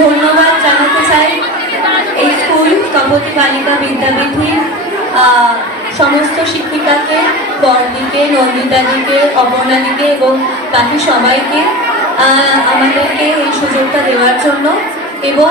ধন্যবাদ জানাতে চাই। এই স্কুল কপতি বালিকা বিদ্যাপীঠের সমস্ত শিক্ষিকাকে বর্দিকে নন্দিতাদিকে অপর্ণাদিকে এবং বাকি সবাইকে আমাদেরকে এই সুযোগটা দেওয়ার জন্য এবং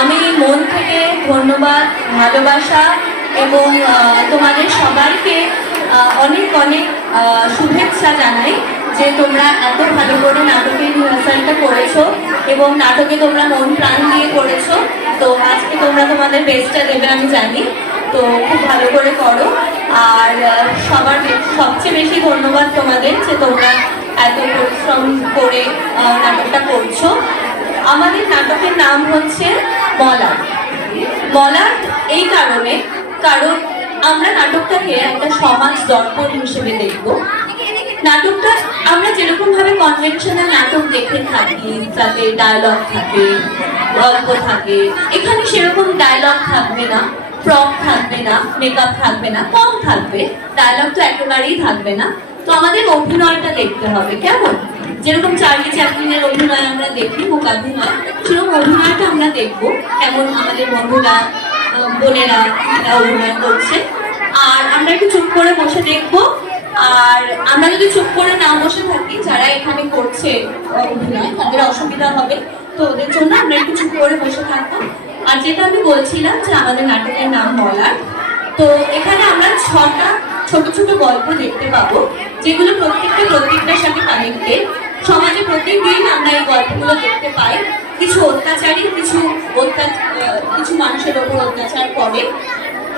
আমি মন থেকে ধন্যবাদ, ভালোবাসা এবং তোমাদের সবাইকে অনেক অনেক শুভেচ্ছা জানাই। যে তোমরা এত ভালো করে নাটকের রিহার্সালটা করেছ এবং নাটকে তোমরা মন প্রাণ দিয়ে করেছ, তো আজকে তোমরা তোমাদের বেস্টটা দেবে আমি জানি। তো খুব ভালো করে করো। আর সবার সবচেয়ে বেশি ধন্যবাদ তোমাদের যে তোমরা এত পরিশ্রম করে নাটকটা করছ। আমাদের নাটকের নাম হচ্ছে মলাট। মলাট এই কারণে, কারণ আমরা নাটকটাকে একটা সমাজ দর্পণ হিসেবে দেখব। নাটকটা আমরা যেরকম ভাবে কনভেনশনাল নাটক দেখে থাকি, তাতে ডায়লগ থাকে, গল্প থাকে, এখানে সেরকম ডায়লগ থাকবে না ফ্রক থাকবে না মেকআপ থাকবে না, কম থাকবে ডায়লগ তো একেবারেই থাকবে না। তো আমাদের অভিনয়টা দেখতে হবে, কেমন? যেরকম চার্লি চ্যাপলিনের অভিনয় আমরা দেখি, মূকাভিনয়, সেরকম অভিনয়টা আমরা দেখব, কেমন আমাদের বন্ধুরা বোনেরা অভিনয় করছে। আর আমরা একটু চুপ করে বসে দেখব আর আমরা যদি চুপ করে না বসে থাকি, যারা এখানে করছে অভিনয়, তাদের অসুবিধা হবে। তো ওদের জন্য আমরা একটু চুপ করে বসে থাকব। আর যেটা আমি বলছিলাম যে আমাদের নাটকের নাম বলার, তো এখানে আমরা ছটা ছোট ছোট গল্প দেখতে পাবো, যেগুলো প্রত্যেকটা প্রত্যেকটার সাথে কানেক্টেড সমাজে প্রত্যেকদিন আমরা এই গল্পগুলো দেখতে পাই। কিছু অত্যাচারী, কিছু কিছু মানুষের ওপর অত্যাচার করে।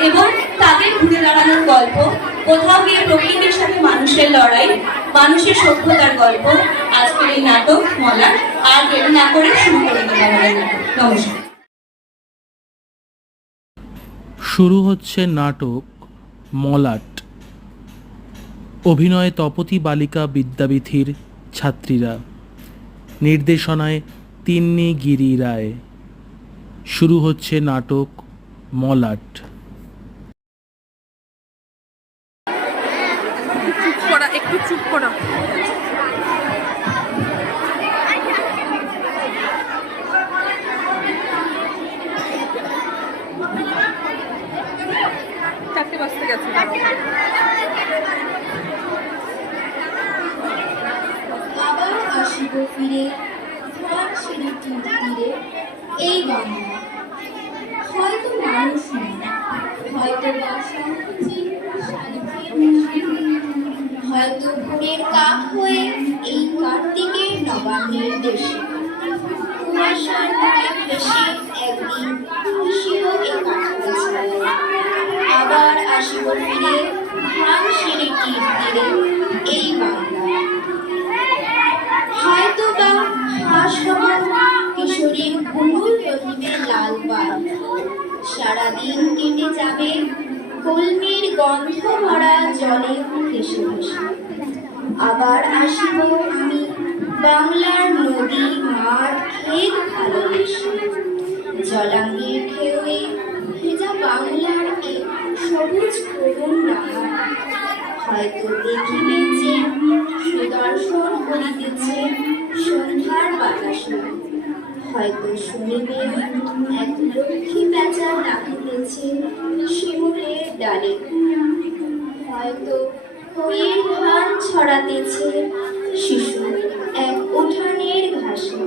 এবং তাদের ঘুরে দাঁড়ানোর গল্প কোথাও গিয়ে প্রকৃতির সাথে মানুষের লড়াই, মানুষের সভ্যতার গল্প, আজকের এই নাটক মলার আর দেরি না করে শুরু করে দেবো নমস্কার। শুরু হচ্ছে নাটক মলাট। অভিনয়ে তপতি বালিকা বিদ্যাবিধির ছাত্রীরা। নির্দেশনায় তিন্নি গিরি রায় শুরু হচ্ছে নাটক মলাট চুপ করা একটু চুপ করা চারটে বাজতে গেছে আবার আসিব ফিরে ধোয়ার সিঁড়ির তীরে এই বাংলা হয়তো মানুষ নয় হয়তো বা সংকুচি হয়তো ভোরের কাক হয়ে এই কার্তিকের নবান্নের দেশে কুয়াশার বুকে ভেসে একদিন আসিব এই কাঠের ছায়া আবার সারাদিন কেটে যাবে কলমির গন্ধ ভরা জলে ভেসে ভেসে। আবার আসিব আমি বাংলার নদী মাঠ ক্ষেত ভালোবেসে। জলাঙ্গির ঢেউয়ে ভেজা বাংলার সবুজ ডাঙা হয়তো দেখিবে যে সুদর্শন করিতেছে সন্ধ্যার বাতাসে। হয়তো শুনিবে এক লক্ষ্মী প্যাঁচা ডাকিতেছে শিমুলের ডালে। হয়তো হইয়ের ধান ছড়াতেছে শিশু এক উঠানের ঘাসে।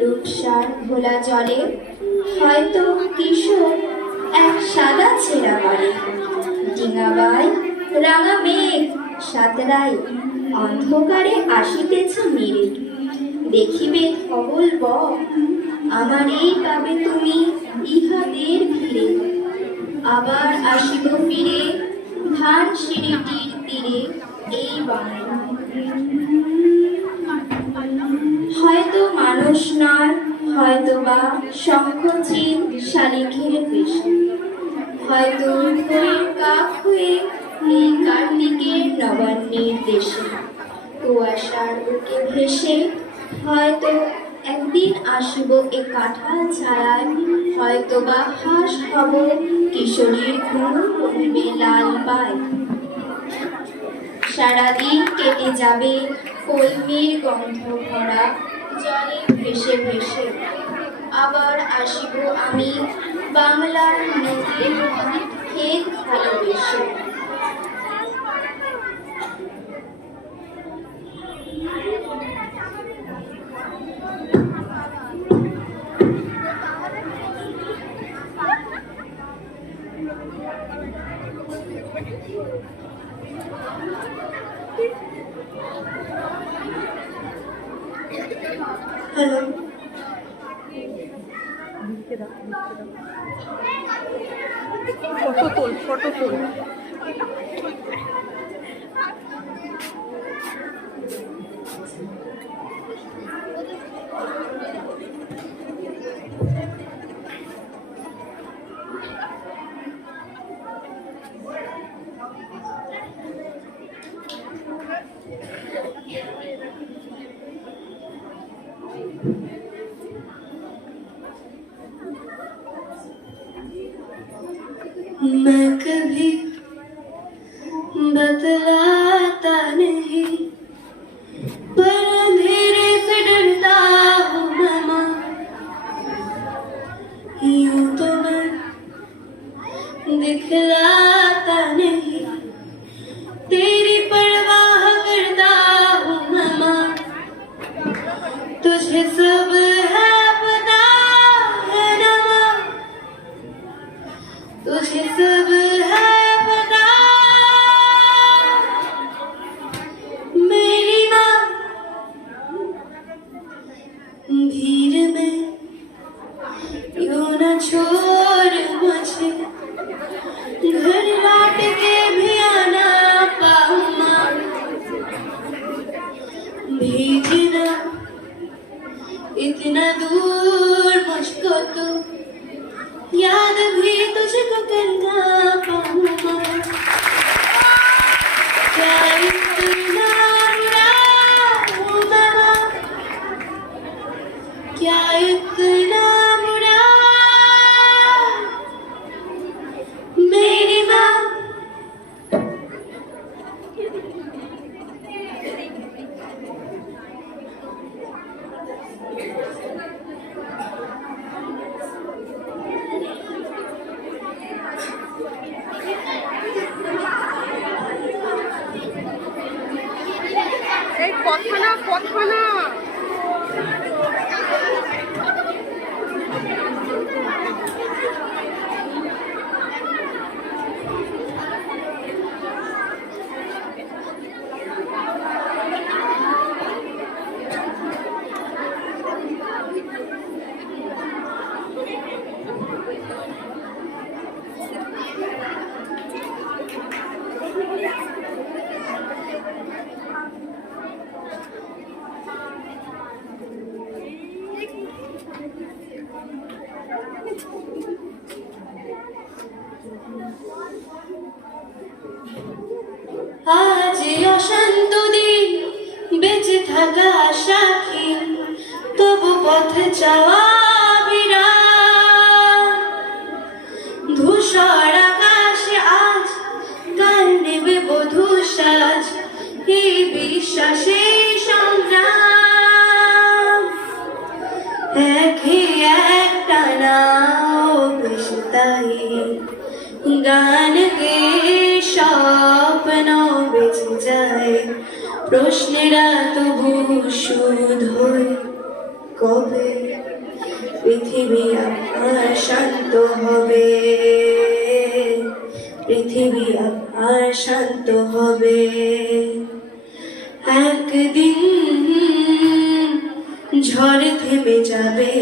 রূপসার ঘোলা জলে হয়তো কিশোর এক সাদা ছেঁড়া বাড়ি। ডিঙাবাই রাঙা মেঘ সাতরাই অন্ধকারে আসিতেছে মেরে। দেখিবে কবল ব আমার এই পাবে তুমি ইহাদের ভিড়ে। আবার আসিব ফিরে, ধান সিঁড়িটির তীরে এই বাংলা হয়তো মানুষ নয় হয়তো বা শঙ্খচিল শালিখের বেশি। হয়তো ভোরের কাক হয়ে এই কার্তিকের নবান্নের দেশে। কুয়াশার বুকে ভেসে হয়তো একদিন আসিব এ কাঁঠাল ছায়ায় হয়তো বা হাঁস হব কিশোরীর ঘুম পড়বে লাল পায়। সারাদিন কেটে যাবে কলমির গন্ধ ভরা জলে ভেসে ভেসে। আবার আসিব আমি বাংলার নদীর ক্ষেত ভালোবেসে। ফটো ফটো আজ অশান্ত দিন, বেঁচে থাকা সাক্ষী তবু পথ চাওয়া বিরাট। ধূসর আকাশে আজ কাল নেবে বধূ সাজ, এই বিশ্বাসে একই একটা নাও বেশ তাই গান গে স্বপ্ন বেঁচে যায়। প্রশ্নেরা তবু শুধুই কবে? পৃথিবী আমার শান্ত হবে। পৃথিবী আমার শান্ত হবে। ঝড় থেমে যাবে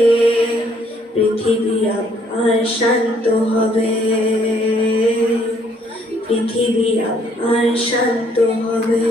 পৃথিবী আমার শান্ত হবে। পৃথিবী আমার শান্ত হবে।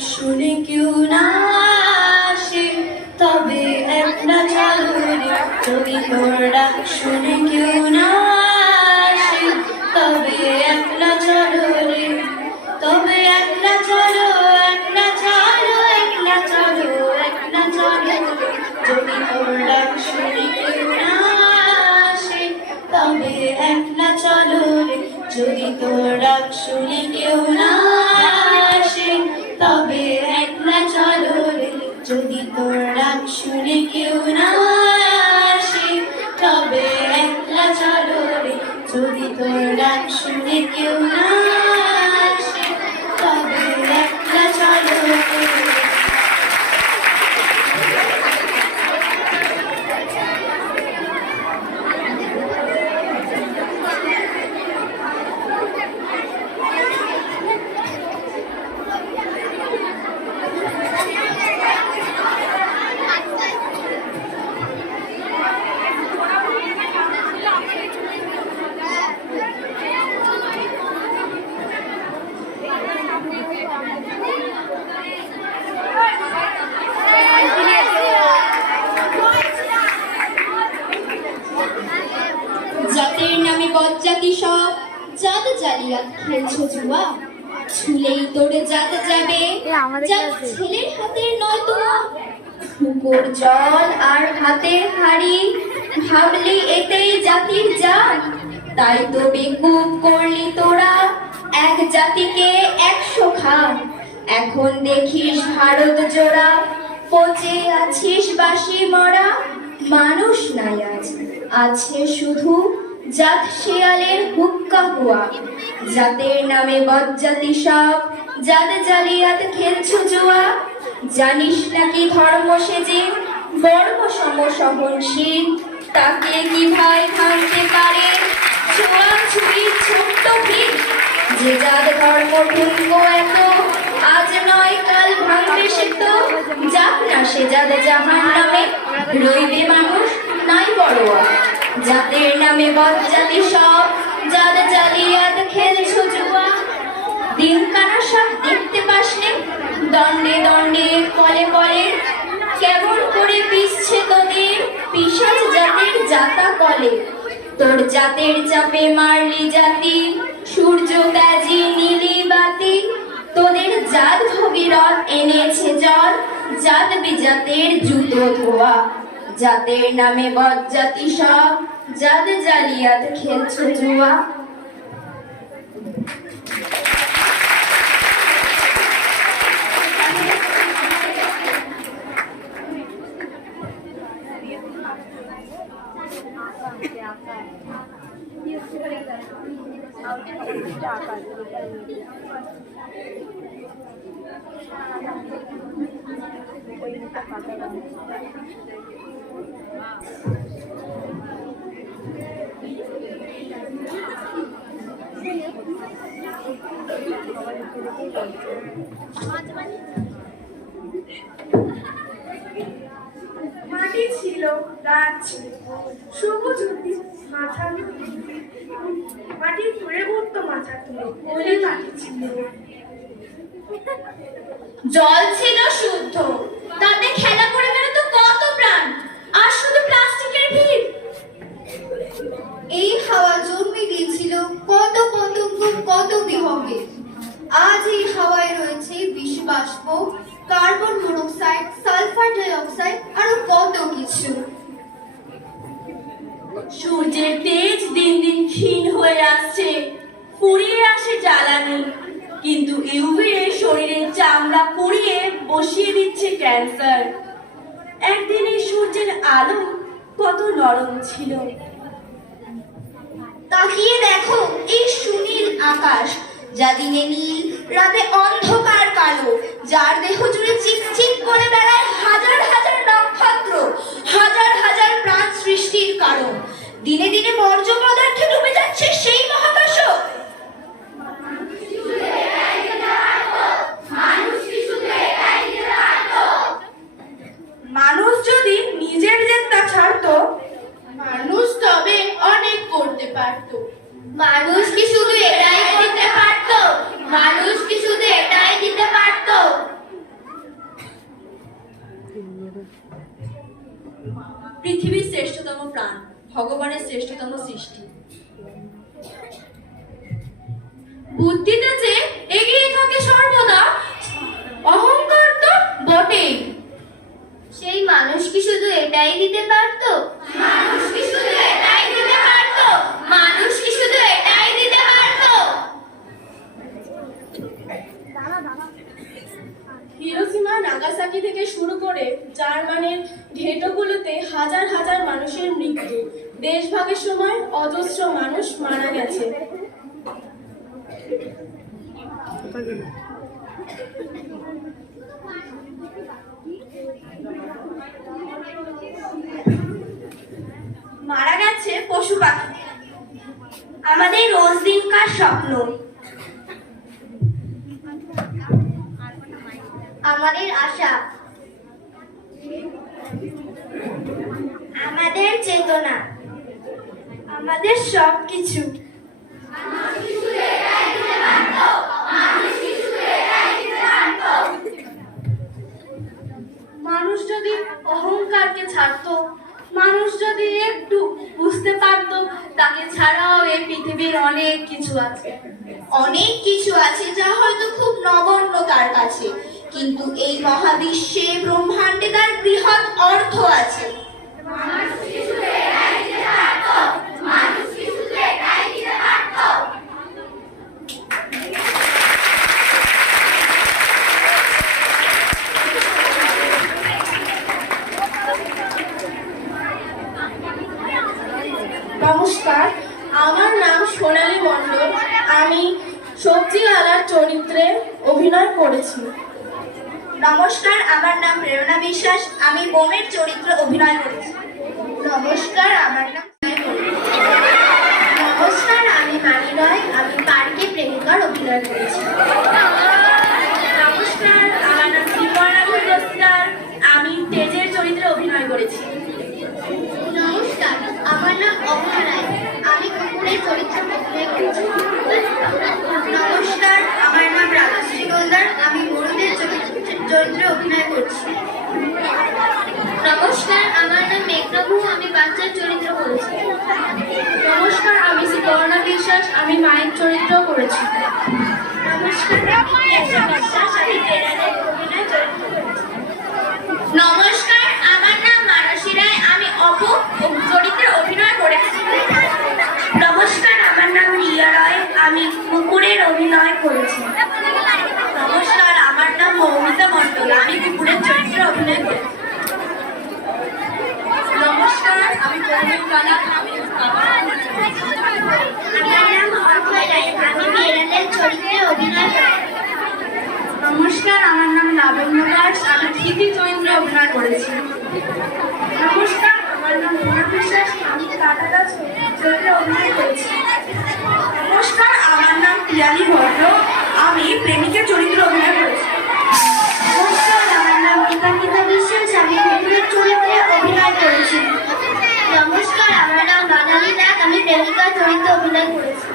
শুনে কেউ না আসে, তবে একটা চলো যদি তোর ডাক শুনে কেউ না আসে, তবে একটা চলো তবে একটা চলো একটা চলো একটা চলো একটা চলো যদি তোর ডাক শুনে কেউ না আসে, তবে একটা চলো যদি তোর ডাক শুনে কেউ আমাদের। ছেলের হাতের নয় তো। হুকুর জল আর হাড়ি ভাবলি এতেই জাতির জাত। তাই তো করলি তোরা এক জাতিকে একশো এখন দেখিস ভারত জোড়া পচে আছিস বাসি মরা। মানুষ নাই আজ আছে শুধু জাত শেয়ালের হুক্কা হুয়া। জাতের নামে বজ্জাতি সব জাত জালিয়াত খেলছো জুয়া? জানিস নাকি ধর্ম সেজে বর্ম সম সহনশীল। তাকে কি ভাই ভাঙতে পারে? ছোঁয়া ছুরি ছোট্ট ভিড়। যে যার ধর্ম ঠুনকো এত, আজ নয়, কাল ভাঙবে সে তো। যাক না সে যাদ জাহান নামে রইবে মানুষ, নাই বড়োয়া। জাতের নামে বজ্জাতি সব। যাদ জালিয়াত খেলছো জুয়া দিন কানা সব দেখতে পাসনে দণ্ডে দণ্ডে কলে পলে কেমন করে পিসছে তোদের? পিসাজ জাতের জাতা কলে। তোর জাতের চাপে মারলি জাতি, সূর্য ত্যাজি নীলি বাতি। তোদের জাত ভগীরথ এনেছে জল, জাত বিজাতের জুতো ধোয়া। জাতের নামে বদ বজ্জাতি সব, জাত জালিয়াত খেলছো জুয়া। মাটি ছিল, গাছ ছিল, সবুজ উদ্ভিদ মাথা মাটি ঘুরে ঘুরতো মাথা তুলে ওই মাটি ছিল। জল ছিল শুদ্ধ। তাতে খেলা করে কত প্রাণ আর শুধু প্লাস্টিকের ভিড়। এই হাওয়া জন্মে গিয়েছিল কত পতঙ্গ কত বিহঙ্গে। আজ এই হাওয়ায় রয়েছে বিষবাষ্প carbon monoxide sulphur dioxide আরও কত কিছু। সূর্যের তেজ দিন দিন ক্ষীণ হয়ে আসছে। ফুরিয়ে আসে জ্বালানি। কিন্তু ইউভি শরীরের চামড়া পুড়িয়ে বসিয়ে দিচ্ছে ক্যান্সার। একদিন এই সূর্যের আলো কত নরম ছিল। তাকিয়ে দেখো এই সুনীল আকাশ, যা দিনে নীল, রাতে অন্ধকার কালো, যার দেহ জুড়ে চিকচিক করে বেড়ায় হাজার হাজার নক্ষত্র, হাজার হাজার প্রাণ সৃষ্টির কারণ। দিনে দিনে বর্জ্য পদার্থে ডুবে যাচ্ছে সেই মহাকাশও মানুষ যদি নিজের ছাড়তো মানুষ তবে অনেক করতে পারত। মানুষ কি শুধু এটাই করতে পারত? মানুষ কি শুধু এটাই দিতে পারত? পৃথিবীর শ্রেষ্ঠতম প্রাণ ভগবানের শ্রেষ্ঠতম সৃষ্টি। বুদ্ধিতে যে এগিয়ে থাকে সর্বদা অহংকার তো বটেই। সেই মানুষ কি শুধু এটাই দিতে পারত? মানুষ কি শুধু এটাই দিতে পারত? মানুষ কি শুধু এটাই দিতে পারত? হিরোসীমা নাগাসাকি থেকে শুরু করে জার্মানের ঘেটোগুলোতে হাজার হাজার মানুষের মৃত্যু। দেশভাগের সময় অজস্র মানুষ মারা গেছে মারা গেছে পশু পাখি আমাদের রোজ দিনকার স্বপ্ন। আমাদের আশা। আমাদের চেতনা। আমাদের সব কিছু মানুষ যদি অহংকারকে ছাড়তো মানুষ যদি একটু বুঝতে পারত, তাকে ছাড়াও এই পৃথিবীর অনেক কিছু আছে। অনেক কিছু আছে যা হয়তো খুব নগণ্য তার কাছে। কিন্তু এই মহাবিশ্বে ব্রহ্মাণ্ডে তার বৃহৎ অর্থ আছে নমস্কার আমার নাম সোনালী মণ্ডল আমি সবজিওয়ালার চরিত্রে অভিনয় করেছি নমস্কার আমার নাম প্রেরণা বিশ্বাস আমি বোমের চরিত্র অভিনয় করেছি নমস্কার আমার নাম নমস্কার আমি মানি রয় আমি পার্কে প্রেমিকার অভিনয় করেছি নমস্কার আমার নাম শ্রীপর্ণা দস্তার আমি তেজের চরিত্রে অভিনয় করেছি নমস্কার আমার নাম অমলা রায় আমি কুকুরের চরিত্রে অভিনয় করেছি নমস্কার আমার নাম রাজশ্রী গোলদার আমি গরুদের চরিত্রে চরিত্রে অভিনয় করছি নমস্কার আমার নাম মেঘনা গুহ আমি বাচ্চার চরিত্র করেছি নমস্কার আমি শ্রীপর্ণা বিশ্বাস আমি মায়ের চরিত্র করেছি নমস্কার আমি প্রিয়াশা বিশ্বাস আমি বেড়ালের অভিনয় চরিত্র করেছি। নমস্কার, আমার নাম মানসী রায়। আমি অপু, চরিত্রে অভিনয় করেছি। নমস্কার, আমার নাম রিয়া রায়। আমি কুকুরের অভিনয় করেছি। নমস্কার, আমার নাম মৌমিতা মণ্ডল। আমি কুকুরের চরিত্রে অভিনয় করেছি নমস্কার আমি পৌমিত কালা আমি আমার নাম অক্ষয় রায় আমি বিড়ালের চরিত্রে অভিনয় করেছি নমস্কার আমার নাম লাবণ্য দাস আমি ক্ষিতি চরিত্রে অভিনয় করেছি নমস্কার আমার নাম রুনা বিশ্বাস আমি কাটাটা চরিত্রে অভিনয় করেছি নমস্কার আমার নাম ভদ্র আমি প্রেমিকের চরিত্রে অভিনয় করেছি। নমস্কার আমার নাম নমস্কার, আমার বাঙালি নাগ আমি প্রেমিকার চরিত্রে অভিনয় করেছি।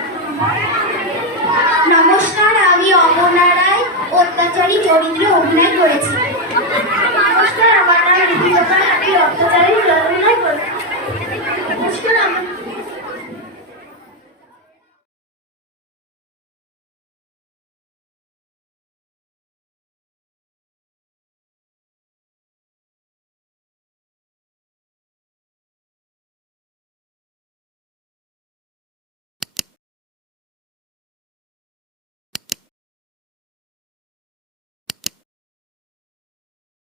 নমস্কার, আমি অপর্ণা রায়, অত্যাচারী চরিত্রে অভিনয় করেছি। নমস্কার, আমার নাম ঋতু আমি অত্যাচারী অভিনয় করেছি।